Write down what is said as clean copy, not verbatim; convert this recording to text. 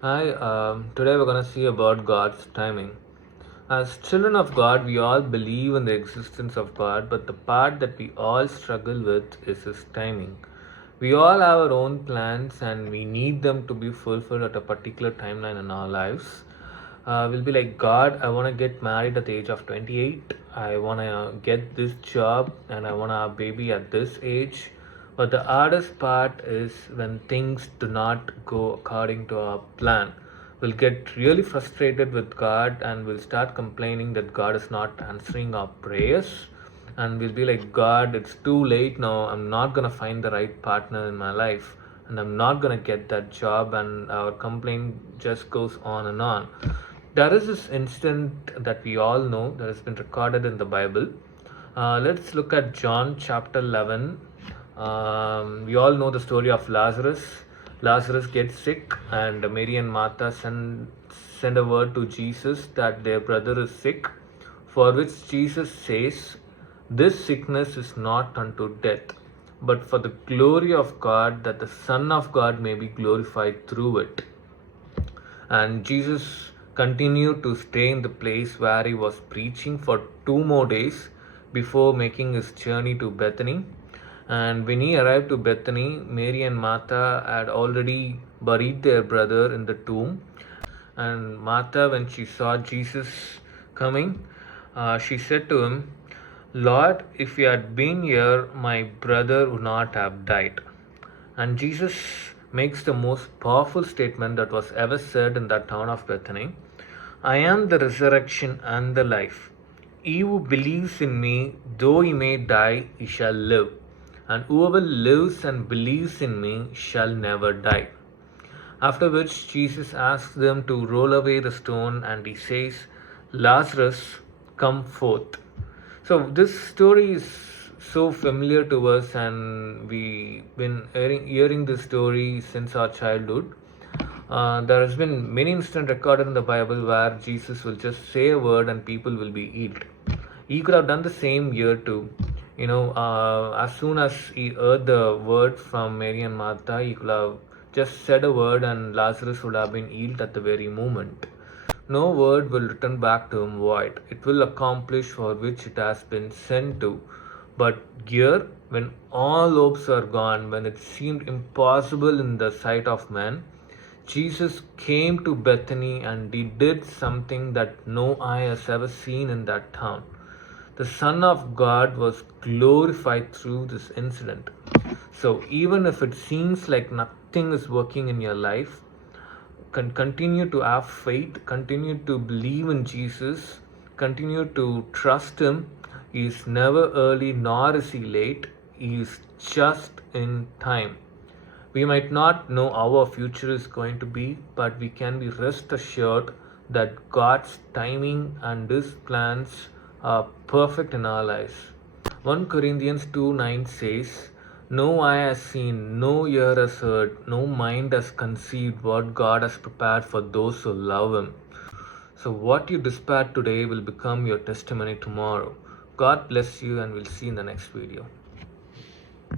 Hi, today we're going to see about God's timing. As children of God, we all believe in the existence of God, but the part that we all struggle with is His timing. We all have our own plans and we need them to be fulfilled at a particular timeline in our lives. We'll be like, God, I want to get married at the age of 28. I want to get this job and I want to have a baby at this age. But the hardest part is when things do not go according to our plan. We'll get really frustrated with God and we'll start complaining that God is not answering our prayers. And we'll be like, God, it's too late now. I'm not going to find the right partner in my life. And I'm not going to get that job. And our complaint just goes on and on. There is this incident that we all know that has been recorded in the Bible. Let's look at John chapter 11. We all know the story of Lazarus. Lazarus gets sick, and Mary and Martha send a word to Jesus that their brother is sick, for which Jesus says, "This sickness is not unto death, but for the glory of God, that the Son of God may be glorified through it." And Jesus continued to stay in the place where he was preaching for 2 more days before making his journey to Bethany. And when he arrived to Bethany, Mary and Martha had already buried their brother in the tomb. And Martha, when she saw Jesus coming, she said to him, "Lord, if you had been here, my brother would not have died." And Jesus makes the most powerful statement that was ever said in that town of Bethany. "I am the resurrection and the life. He who believes in me, though he may die, he shall live. And whoever lives and believes in me shall never die." After which Jesus asks them to roll away the stone and he says, "Lazarus, come forth." So this story is so familiar to us, and we've been hearing this story since our childhood. There has been many instances recorded in the Bible where Jesus will just say a word and people will be healed. He could have done the same here too. As soon as he heard the word from Mary and Martha, he could have just said a word and Lazarus would have been healed at the very moment. No word will return back to him void. It will accomplish for which it has been sent to. But here, when all hopes are gone, when it seemed impossible in the sight of man, Jesus came to Bethany and he did something that no eye has ever seen in that town. The Son of God was glorified through this incident. So, even if it seems like nothing is working in your life, continue to have faith, continue to believe in Jesus, continue to trust Him. He is never early nor is He late, He is just in time. We might not know how our future is going to be, but we can be rest assured that God's timing and His plans are perfect in our lives. 1 Corinthians 2:9 says, "No eye has seen, no ear has heard, no mind has conceived what God has prepared for those who love Him." So, what you despair today will become your testimony tomorrow. God bless you, and we'll see you in the next video.